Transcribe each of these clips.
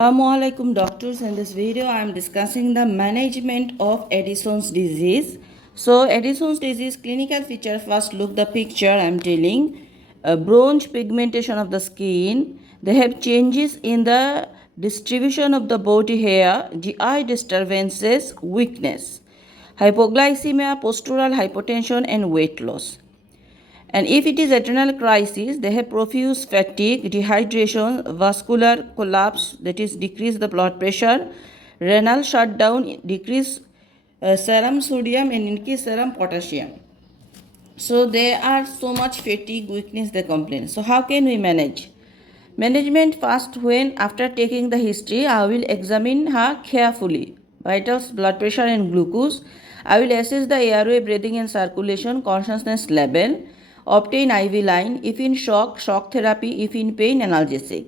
Assalamualaikum doctors. In this video I am discussing the management of Addison's disease. So Addison's disease clinical feature, first look the picture I am telling. Bronze pigmentation of the skin. They have changes in the distribution of the body hair, GI disturbances, weakness, hypoglycemia, postural hypotension and weight loss. And if it is adrenal crisis, they have profuse fatigue, dehydration, vascular collapse, that is decrease the blood pressure, renal shutdown, decrease serum sodium and increase serum potassium. So they are so much fatigue, weakness they complain. So how can we manage? Management first, when after taking the history, I will examine her carefully. Vitals, blood pressure and glucose. I will assess the airway, breathing and circulation, consciousness level. Obtain IV line. If in shock, shock therapy. If in pain, analgesic.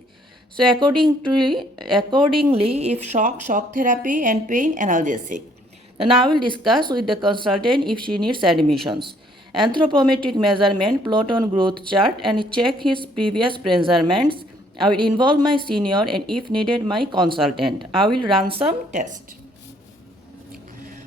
So accordingly, if shock therapy and pain, analgesic. Then I will discuss with the consultant if she needs admissions. Anthropometric measurement, plot on growth chart and check his previous measurements. I will involve my senior and if needed my consultant. I will run some tests.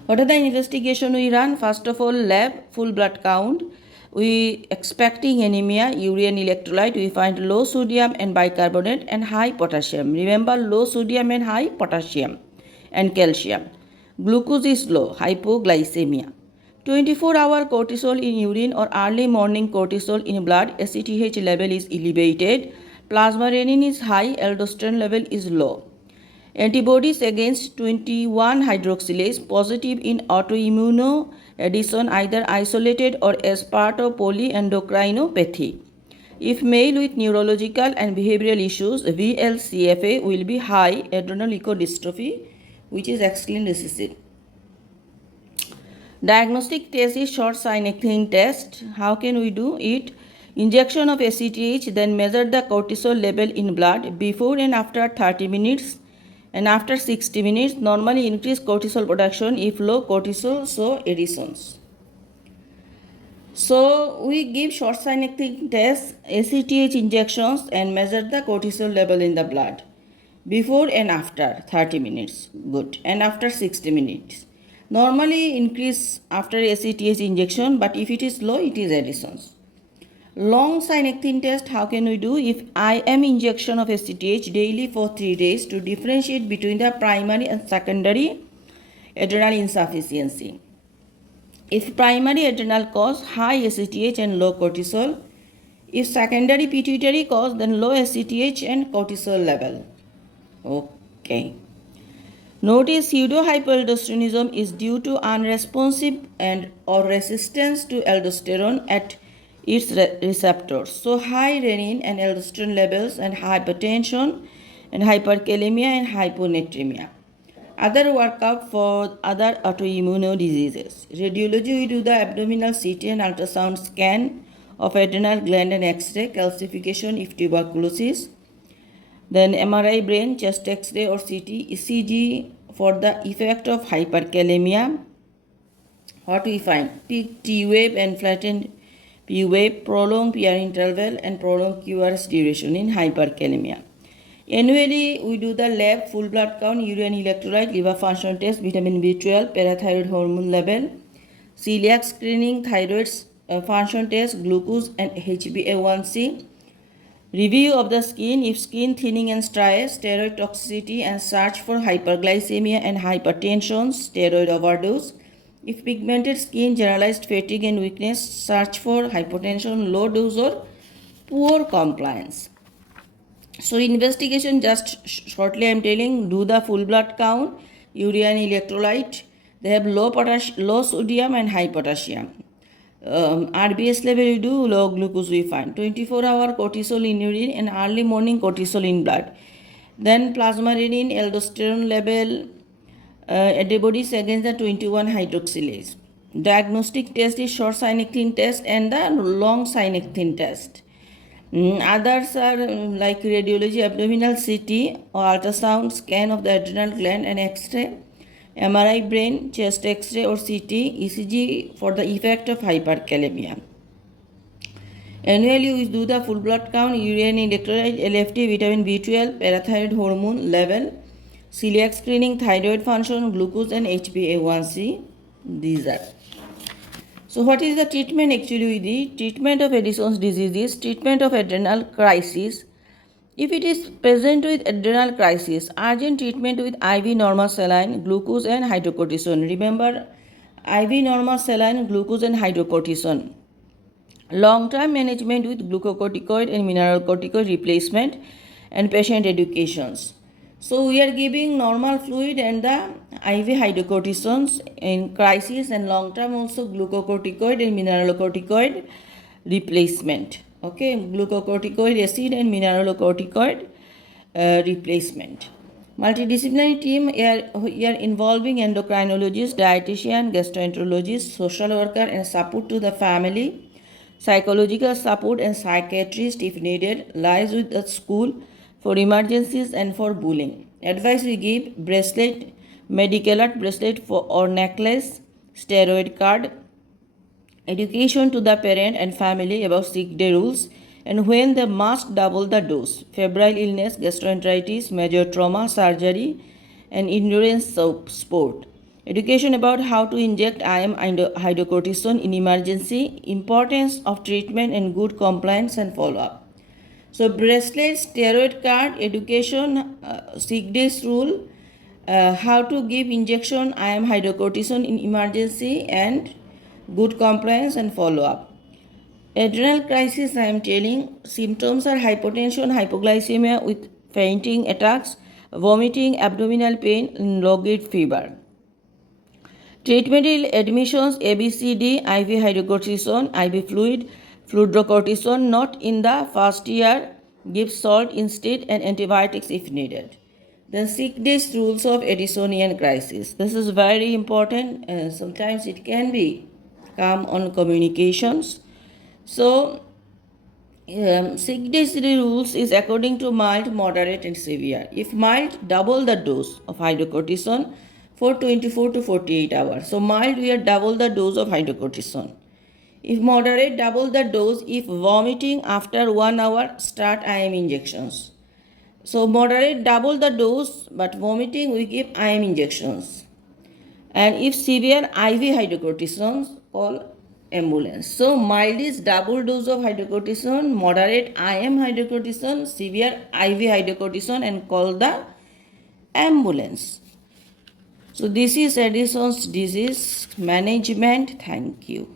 What are the investigation we run? First of all, lab, full blood count. We expecting anemia, urine electrolyte. We find low sodium and bicarbonate and high potassium. Remember, low sodium and high potassium and calcium. Glucose is low, hypoglycemia. 24-hour cortisol in urine or early morning cortisol in blood, ACTH level is elevated. Plasma renin is high, aldosterone level is low. Antibodies against 21 hydroxylase positive in autoimmune Addison, either isolated or as part of polyendocrinopathy. If male with neurological and behavioral issues, VLCFA will be high, adrenal leukodystrophy, which is X-linked recessive. Diagnostic test is short synecdoche test. How can we do it? Injection of ACTH, then measure the cortisol level in blood before and after 30 minutes and after 60 minutes. Normally increase cortisol production. If low cortisol, so Addison's. So we give short synecdoche test, ACTH injections and measure the cortisol level in the blood before and after 30 minutes. Good. And after 60 minutes. Normally increase after ACTH injection, but if it is low, it is Addison's. Long synecdoche test, how can we do? If IM injection of ACTH daily for 3 days to differentiate between the primary and secondary adrenal insufficiency. If primary adrenal cause, high ACTH and low cortisol. If secondary pituitary cause, then low ACTH and cortisol level. Okay. Notice pseudohypoaldosteronism is due to unresponsive and or resistance to aldosterone at its receptors. So high renin and aldosterone levels and hypertension and hyperkalemia and hyponatremia. Other workup for other autoimmune diseases. Radiology, we do the abdominal CT and ultrasound scan of adrenal gland and X-ray, calcification if tuberculosis. Then MRI brain, chest X-ray or CT, ECG for the effect of hyperkalemia. What we find? Peak T wave and flattened P wave, prolonged PR interval and prolonged QRS duration in hyperkalemia. Annually, we do the lab, full blood count, urine electrolyte, liver function test, vitamin B12, parathyroid hormone level, celiac screening, thyroid function test, glucose and HbA1c. Review of the skin, if skin thinning and striatus, steroid toxicity and search for hyperglycemia and hypertension, steroid overdose. If pigmented skin, generalized fatigue and weakness, search for hypotension, low dose or poor compliance. So investigation, just shortly I am telling, do the full blood count, urine electrolyte. They have low sodium and high potassium. RBS level we do, low glucose we find. 24-hour cortisol in urine and early morning cortisol in blood. Then plasma renin, aldosterone level, antibodies against the 21 hydroxylase. Diagnostic test is short synecdoche test and the long synecdoche test. Others are like radiology, abdominal CT or ultrasound scan of the adrenal gland and X-ray, MRI brain, chest X-ray or CT, ECG for the effect of hyperkalemia. Annually, we do the full blood count, urine electrolyte, LFT, vitamin B12, parathyroid hormone level, celiac screening, thyroid function, glucose, and HbA1c. These are. So, what is the treatment actually? The treatment of Addison's disease is treatment of adrenal crisis. If it is present with adrenal crisis, urgent treatment with IV normal saline, glucose, and hydrocortisone. Remember, IV normal saline, glucose, and hydrocortisone. Long-term management with glucocorticoid and mineralocorticoid replacement and patient educations. So we are giving normal fluid and the IV hydrocortisones in crisis, and long-term also glucocorticoid and mineralocorticoid replacement. Okay, glucocorticoid acid and mineralocorticoid replacement. Multidisciplinary team we are involving endocrinologist, dietitian, gastroenterologist, social worker, and support to the family. Psychological support and psychiatrist if needed, lies with the school for emergencies and for bullying. Advice we give: bracelet, medical alert bracelet or necklace, steroid card, education to the parent and family about sick day rules and when they must double the dose, febrile illness, gastroenteritis, major trauma, surgery, and endurance sport. Education about how to inject IM hydrocortisone in emergency, importance of treatment and good compliance and follow-up. So bracelet, steroid card, education, sick days rule, how to give injection IM hydrocortisone in emergency and good compliance and follow-up. Adrenal crisis, I am telling, symptoms are hypotension, hypoglycemia with fainting attacks, vomiting, abdominal pain, and low-grade fever. Treatment admissions ABCD, IV hydrocortisone, IV fluid, fludrocortisone, not in the first year, give salt instead and antibiotics if needed. Then 6 days rules of Addisonian crisis. This is very important. Sometimes it can be come on communications. So 6 days rules is according to mild, moderate, and severe. If mild, double the dose of hydrocortisone for 24 to 48 hours. So mild, we are double the dose of hydrocortisone. If moderate, double the dose. If vomiting after 1 hour, start IM injections. So moderate, double the dose, but vomiting, we give IM injections. And if severe, IV hydrocortisone, call ambulance. So mild is double dose of hydrocortisone, moderate IM hydrocortisone, severe IV hydrocortisone, and call the ambulance. So this is Addison's disease management. Thank you.